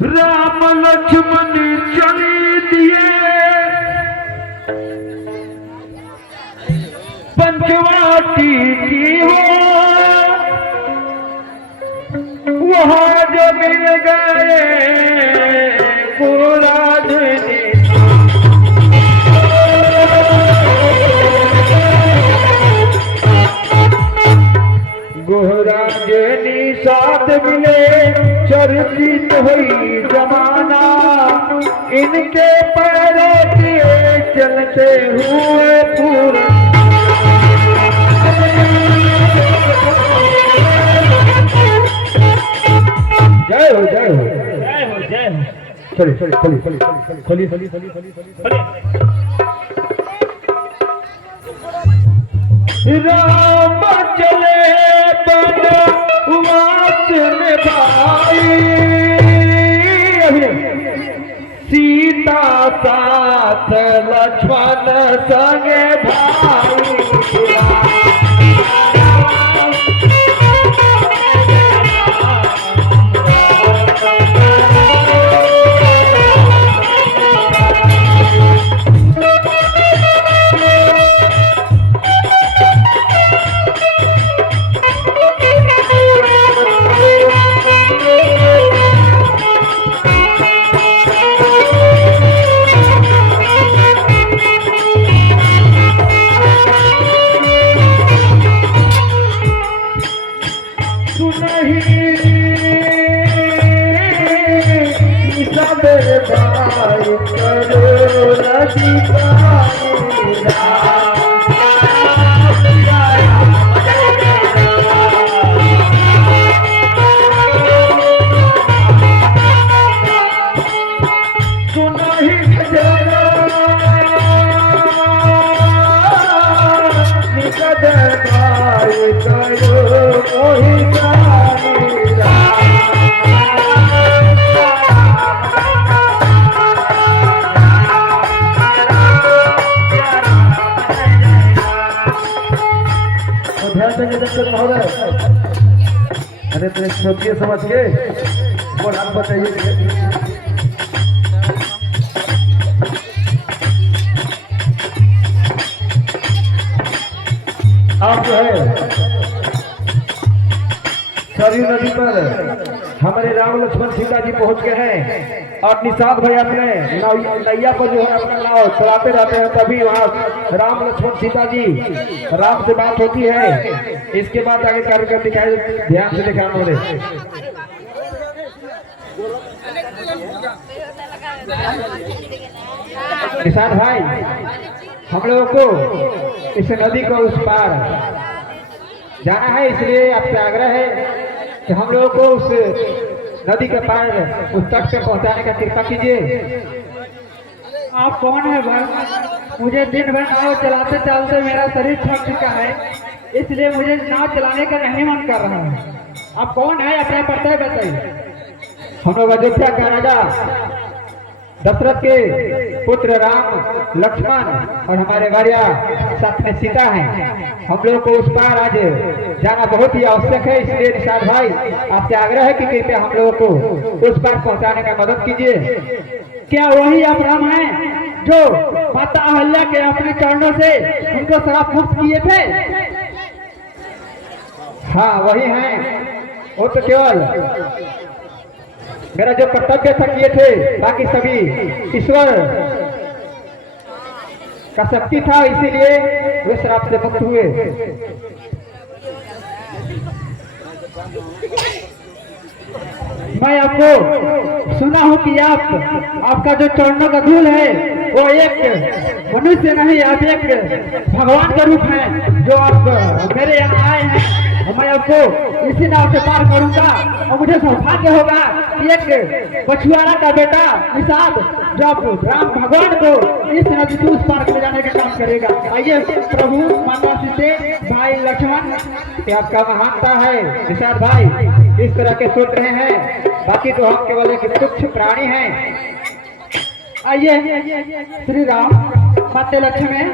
राम लक्ष्मण चली दिए पंचवाटी की हो, वहां जो मिल गए पुरानी गोहराजनी साथ मिले चर्चित हुई जमाना, इनके पैरों के चलते हुए पूरा जय हो जय हो जय हो जय हो। चलिए चलिए चलिए चलिए चलिए चलिए चलिए राम चले बनवास में भाई, सीता साथ लक्ष्मण संगे भाई। अरे तो सोचिए समझ के और आप बताइए। आप जो है सरयू नदी पर हमारे राम लक्ष्मण सीता जी पहुंच गए हैं और निषाद भाई अपने नैया पर जो है अपना नाव चलाते रहते हैं, तभी वहाँ राम लक्ष्मण सीता जी राम से बात होती है। इसके बाद आगे कार्यक्रम दिखाई, ध्यान से देखा हमारे निषाद भाई, हम लोगों को इस नदी को उस पार जाना है, इसलिए आपसे आग्रह है कि हम लोगों को उस नदी के पार उस तट पे पहुंचाने का कृपा कीजिए। आप कौन है भाई? मुझे दिन भर नाव चलाते चलाते मेरा शरीर थक चुका है, इसलिए मुझे नाव चलाने का नहीं मन कर रहा है। आप कौन है, अपना परिचय बताइए। हम लोग अयोध्या का राजा दशरथ के पुत्र राम लक्ष्मण और हमारे भार्या साथ में सीता हैं। हम लोग को उस पार आज जाना बहुत ही आवश्यक है, इसलिए निषाद भाई आपसे आग्रह है कि कृपया हम लोगों को उस पार पहुंचाने का मदद कीजिए। क्या वही आप राम हैं जो माता अहल्या के अपने चरणों से उनको श्राप मुक्त किए थे? हाँ वही हैं, वो तो केवल मेरा जो कर्तव्य था किए थे, बाकी सभी ईश्वर का शक्ति था, इसीलिए वे श्राप से मुक्त हुए। मैं आपको सुना हूँ कि आपका जो चरणों का धूल है वो एक मनुष्य नहीं, आप एक भगवान का रूप है जो आप मेरे यहाँ आए हैं। मैं आपको इसी नाव से पार करूंगा और मुझे सौभाग्य होगा कि एक पछुआरा का बेटा निषाद जो आप राम भगवान को इस नदी से उस पार ले जाने का काम करेगा। आइए प्रभु माता सीते भाई लक्ष्मण, आपका महानता है निषाद भाई, इस तरह के सोच रहे हैं, बाकी तो हम केवल एक तुच्छ प्राणी हैं। आइए श्री राम माते लक्ष्मण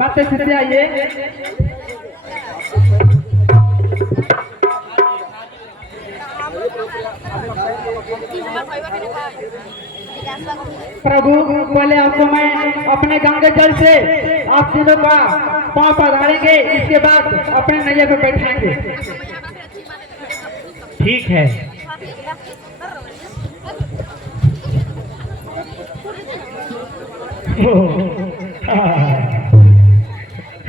माते सीते आइए। प्रभु, पहले आपको मैं अपने गंगा जल से आप तीनों का पांव पधारेंगे, इसके बाद अपने नैया पे बैठाएंगे। ठीक है।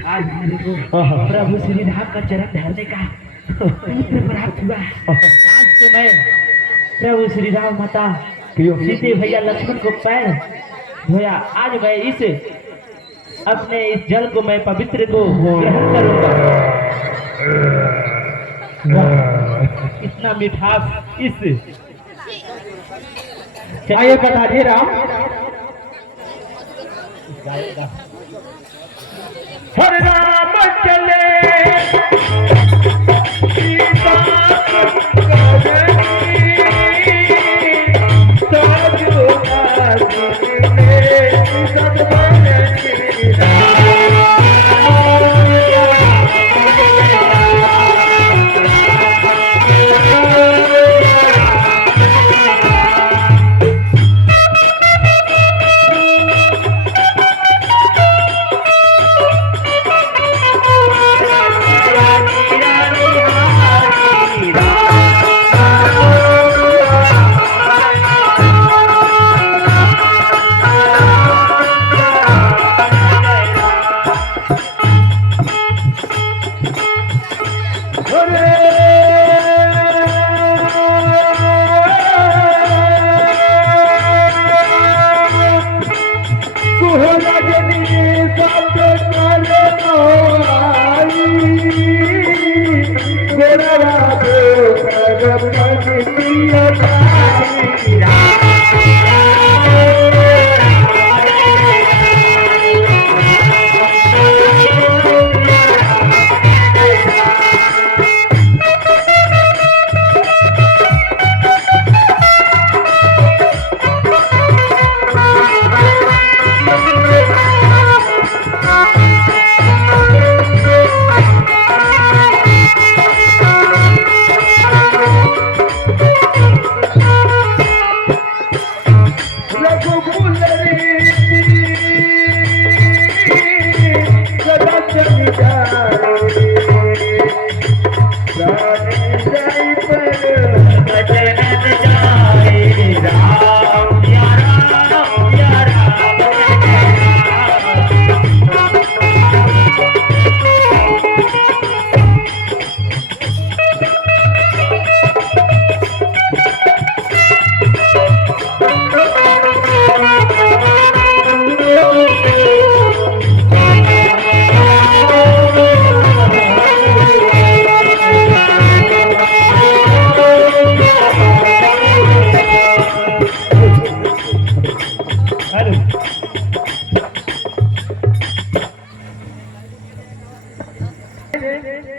आज मेरे को प्रभु श्री राम का चरण धरने का पुत्र प्राप्त हुआ। आज तो मैं प्रभु श्री राम माता सीते भैया लक्ष्मण को पैर धोया। आज मैं इस अपने इस जल को मैं पवित्र को ग्रहण करूंगा। इतना मिठास इस आइए बताइए राम। हरे राम चले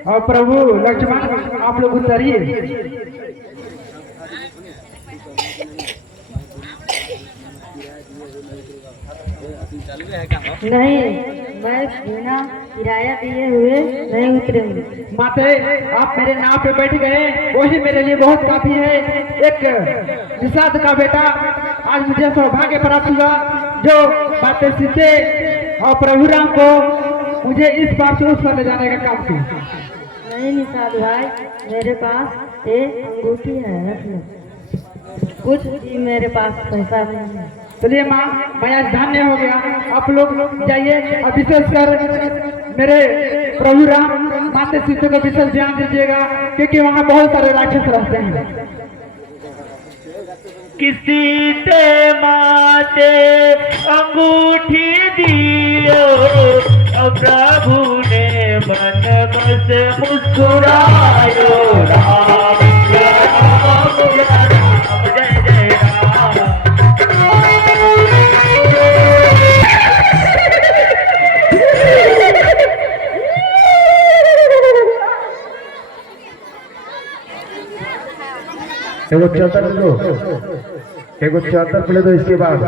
और प्रभु लक्ष्मण आप लोग उतरिए। नहीं, मैं बिना किराया दिए हुए नहीं उतरूंगी। माते, आप मेरे नाव पे बैठ गए, वही मेरे लिए बहुत काफी है। एक निषाद का बेटा आज मुझे सौभाग्य प्राप्त हुआ, जो माते सीते और प्रभु राम को मुझे इस पार से उस पार ले जाने का काम किया। नहीं निषाद भाई, मेरे पास एक अंगूठी है, रख लो। कुछ भी मेरे पास पैसा नहीं है। चलिए माँ, मैं आज धन्य हो गया। आप लोग जाइए और विशेषकर मेरे प्रभु राम माते सीते को विशेष ध्यान दीजिएगा, क्योंकि वहाँ बहुत सारे राक्षस रहते हैं। किसी ते माते अंगूठी दियो, प्रभु ने मन बस मुस्कुरायो। राम जय राम जय राम जय जय राम। एगो चादर लो, एगो चादर पहले दो, इसके बाद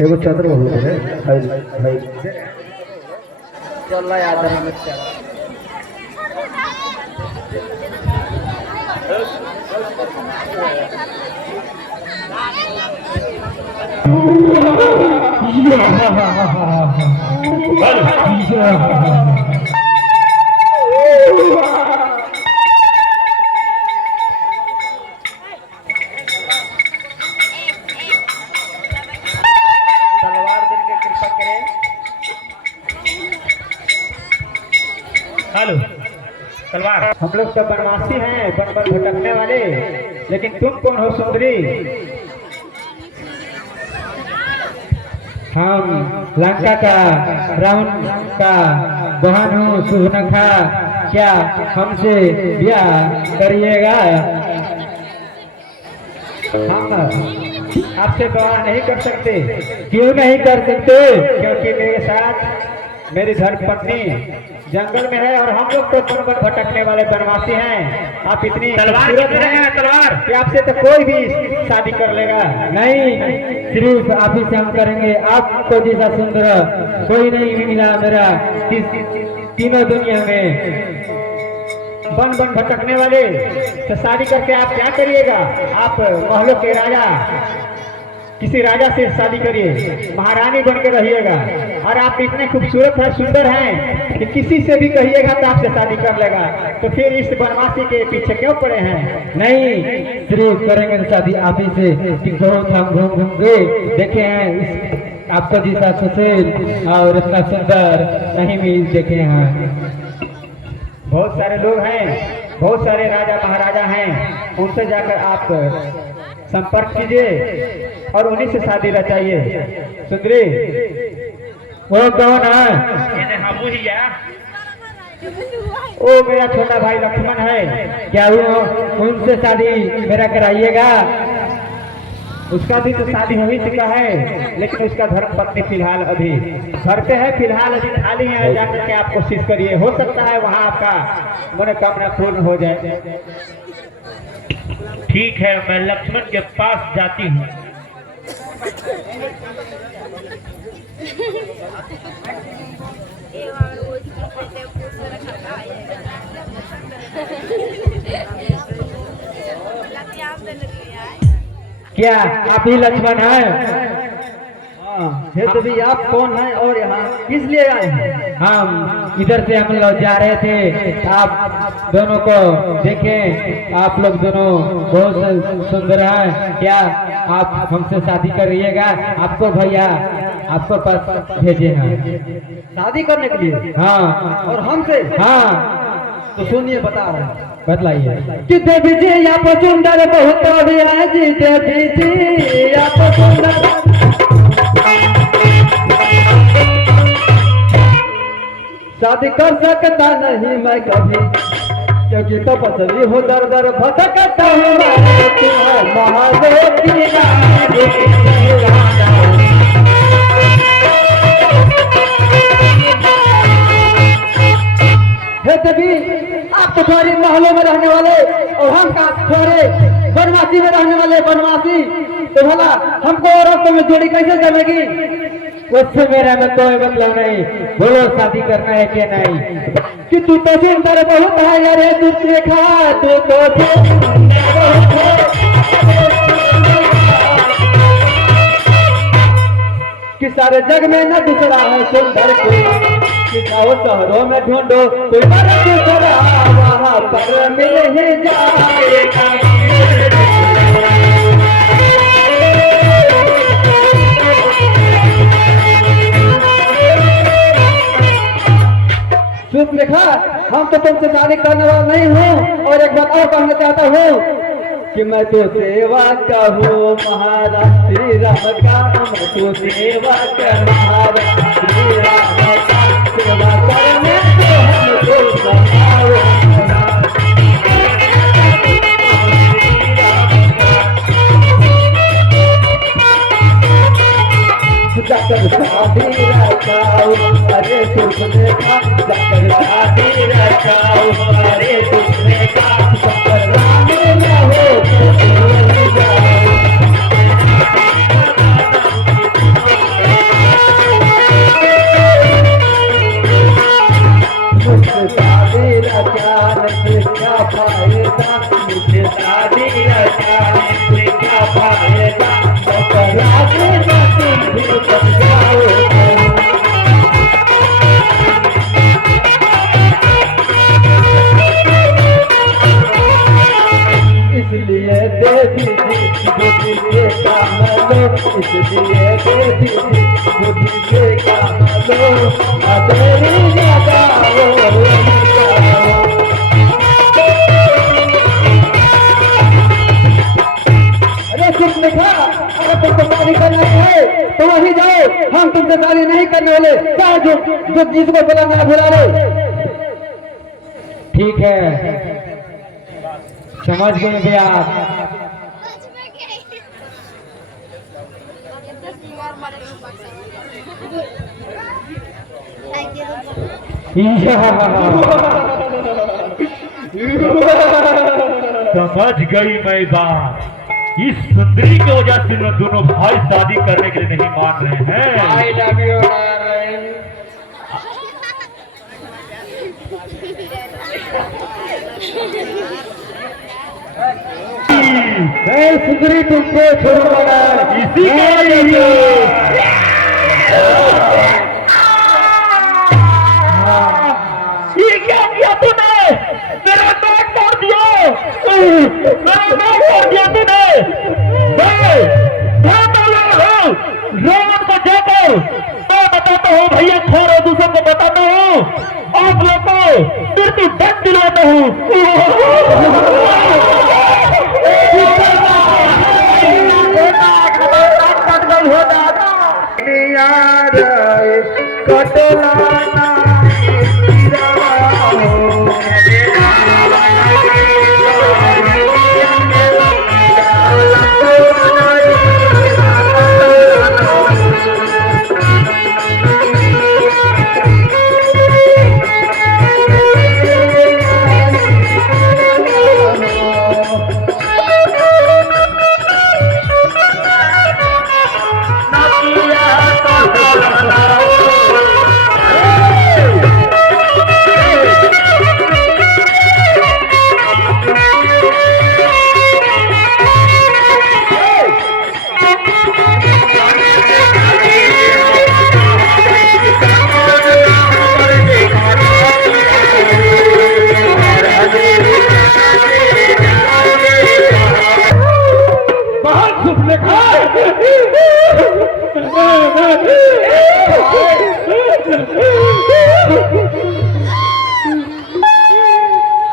एगो चादर बोलो है भाई चल याद है। तलवार दिन के कृपा करें। हेलो तलवार। हम लोग तो बनवासी हैं, बन बन भटकने वाले, लेकिन तुम कौन हो सुंदरी? हम लंका का रावण का बहन हूँ सुभनखा, क्या हमसे ब्याह करिएगा? हम आपसे विवाह नहीं कर सकते। क्यों नहीं कर सकते? क्योंकि मेरे साथ मेरी धर्मपत्नी जंगल में है और हम लोग तो बन बन भटकने वाले बनवासी हैं। आप इतनी तलवार खूबसूरत कितने हैं तलवार? कि आपसे तो कोई भी शादी कर लेगा। नहीं, सिर्फ आप ही से हम करेंगे। आपको जैसा सुंदर कोई नहीं मिला मेरा तीनों दुनिया में। बन बन भटकने वाले तो शादी करके आप क्या करिएगा? आप महलों के राजा, किसी राजा से शादी करिए, महारानी बन के रहिएगा। और आप इतने खूबसूरत हैं, सुंदर हैं कि किसी से भी कहिएगा तो आपसे शादी कर लेगा। तो फिर इस बनवासी के पीछे क्यों पड़े हैं? नहीं, सिर्फ करेंगे शादी आप ही से। बहुत हम घूम घूम के देखे हैं, इस आपको जैसा सुशील और इतना सुंदर नहीं मिल देखे हैं। बहुत सारे लोग हैं, बहुत सारे राजा महाराजा हैं, उनसे जाकर आप संपर्क कीजिए और उन्हीं से शादी रचाइए। सुंदरी, वो कौन है? हम ही है। ओ मेरा छोटा भाई लक्ष्मण है। क्या वो उनसे शादी मेरा कराइएगा? उसका भी तो शादी हो ही चुका है, लेकिन उसका धर्म पत्नी फिलहाल अभी घर पे है, फिलहाल अभी खाली है। जाकर के आप कोशिश करिए, हो सकता है वहाँ आपका मनोकामना पूर्ण हो जाए। ठीक है, मैं लक्ष्मण के पास जाती हूँ। क्या आप ही लक्ष्मण हैं? हे देवी, आप कौन हैं और यहाँ किस लिए आए हैं? हम इधर से हम लोग जा रहे थे, आप दोनों को देखें। आप लोग दोनों बहुत सुंदर हैं। क्या आप हमसे शादी करिएगा? आपको भैया आपको पास भेजे हैं शादी करने के लिए? हाँ। और हमसे? हाँ, तो सुनिए, बता रहे हैं। बतलाइए। कि देवी जी आप सुंदर बहुत भी है जी, देवी जी आप सुंदर। शादी कर सकता नहीं मैं कभी, क्योंकि तो पसली हो दर दर भटकता हूँ मैं, महादेव की हे देवी, आप तो थोड़ी महलों में रहने वाले और हम का थोड़े बनवासी में रहने वाले बनवासी, तो भला हमको औरतों में जोड़ी कैसे जमेगी? उससे मेरा में कोई मतलब नहीं। बोलो शादी करना है कि नहीं? कि तू तो सुंदर बहुत है, अरे तू देखा तू तो सुंदर बहुत है। कि सारे जग में न दूसरा है सुंदर कोई, कि जाओ शहरों में ढूंढो कोई पर दूसरा, वहाँ पर मिल ही जाएगा। सुख लिखा, हम तो तुमसे शादी करने वाला नहीं हूँ। और एक बात और कहना चाहता हूँ कि मैं तो सेवा का हूँ महाराज श्री राम का, मैं तो सेवा का महाराज श्री राम का, सेवा करने को हमको सताओ। जाकर शादी रचाओ, अरे तुमने का जाकर शादी रचाओ, अरे तुमने का सफर राम न हो तो भूल जाओ। इसलिए दे दीजिए बुद्धि के काम लो, इसलिए दे दीजिए बुद्धि के काम लो, अधेरी लगाओ अरे चुप लिखा, अगर तुमको शादी करना है तो वही जाओ, हम तुमसे शादी नहीं करने वाले, चाहे जो जिसको बुलाना बुला लो। ठीक है, समझ गए भैया आप। समझ गई मैं बात। इस सुंदरी की वजह से मैं दोनों भाई शादी करने के लिए नहीं मान रहे हैं। I love you Narayan. मैं सुंदरी तुमको छोड़ूंगा इसी के लिए ये क्या किया तूने? मेरा बैग तोड़ दिया, मेरा बैग तोड़ दिया तूने। रोमन को जाकर मैं बताता हूँ भैया, खोर दूसरों को बताता हूँ, आप लोग को फिर तू दंड दिलाता हूँ।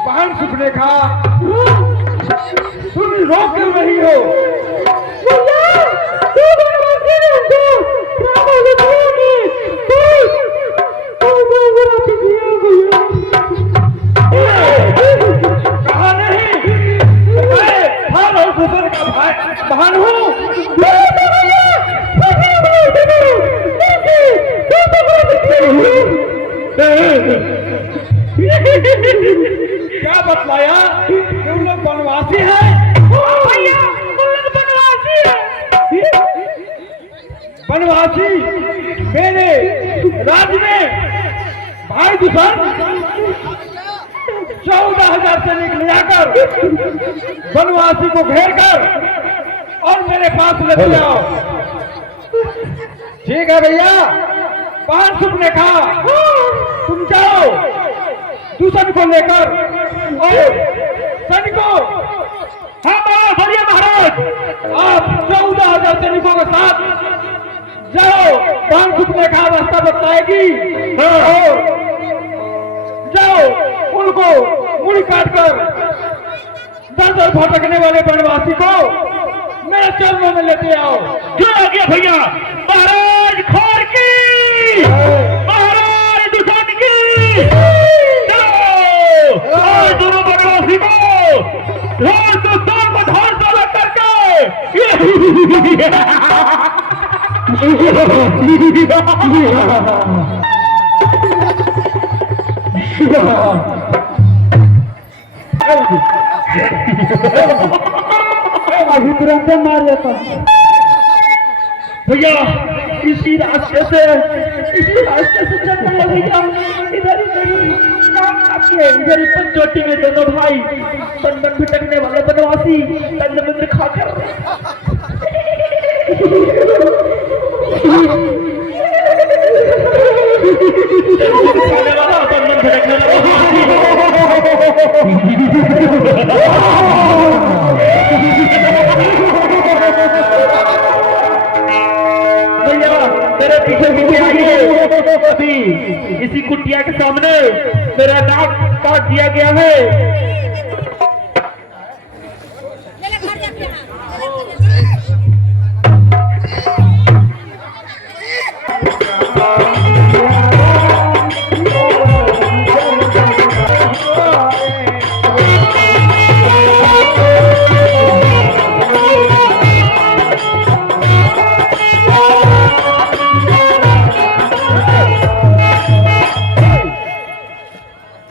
बहन सुपनेखा, तुम रोक क्यों रही हो? कहा नहीं, मैं का भाई बहन हूँ। क्या बतलाया? तुम लोग वनवासी हैं? वनवासी मेरे राज्य में भाई दुश्मन 14,000 सैनिक ले जाकर वनवासी को घेर कर और मेरे पास लेते आओ। ठीक है भैया, बहन सुपनेखा, तुम जाओ दुश्मन को लेकर और सैनिकों। हाँ महाराज, आप 14,000 सैनिकों के साथ जाओ, बहन सुपनेखा रास्ता बताएगी और जाओ उनको मुड़ी काटकर दर भटकने वाले वनवासी को मेरे चरणों में लेते आओ। जो आ गया भैया, महाराज खोर की, महाराज दुश्मन की, और दोनों वनवासी को और दुश्मन को ढाल डाला करके अभी तुरंत मार देता भैया। इसी रास्ते से चलने लगे जाओ। इधर इधर ऊपर चोटी में दोनों भाई बन बन भटकने वाले बनवासी तंड मंत्र खाकर खाने वाला बन बन भटकने भैया मेरे पीछे पीछे आइए। अभी इसी कुटिया के सामने मेरा नाक काट दिया गया है।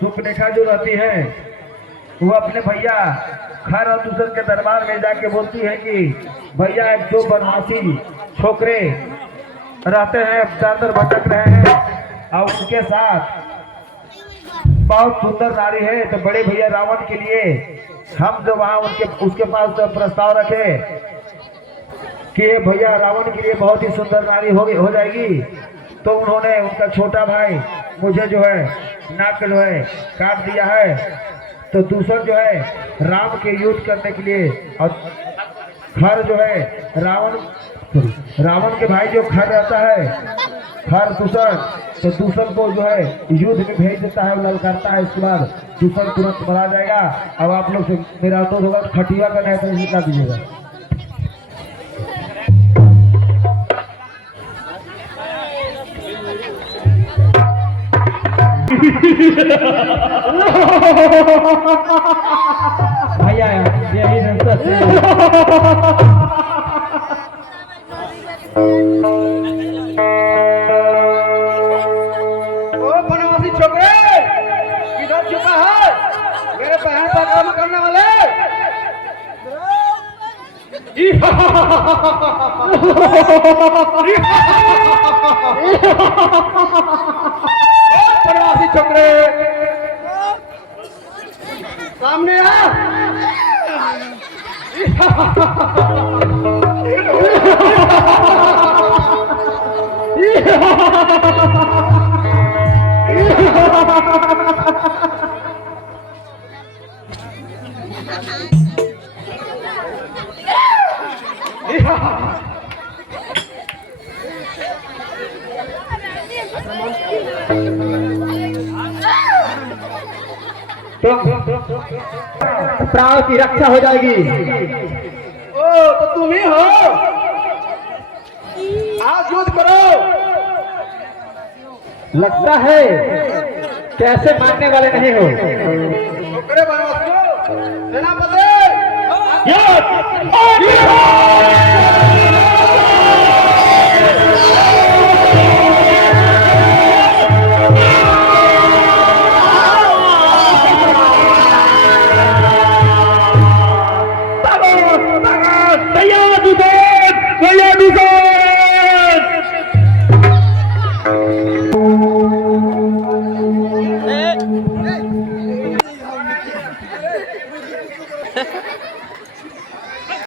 सुपनेखा जो रहती है वो अपने भैया खर और दूसर के दरबार में जाके बोलती है कि भैया एक दो बनवासी छोकरे रहते हैं, दर भटक रहे हैं और उनके साथ बहुत सुंदर नारी है। तो बड़े भैया रावण के लिए हम जो वहाँ उसके पास तो प्रस्ताव रखे कि भैया रावण के लिए बहुत ही सुंदर नारी हो जाएगी। तो उन्होंने उनका छोटा भाई मुझे जो है नाक जो है काट दिया है। तो दूसरा जो है राम के युद्ध करने के लिए और खर जो है रावण के भाई जो खर रहता है खर दूसर, तो दूसर को जो है युद्ध में भेज देता है, ललकारता है। इसके बाद दूसर तुरंत मरा जाएगा। अब आप लोग से मेरा अनुरोध होगा खटिया का नहीं तो निकाल दीजिएगा। भैया यही बनवासी छोकरे किधर छुपा है? मेरे बहन पर काम करने वाले बनवासी छोकरे सामने आ। तो प्राण की रक्षा हो जाएगी। ओ तो तुम ही हो, आज युद्ध करो। लगता है कैसे मानने वाले नहीं हो। छोकरे बनवासियों, सेनापति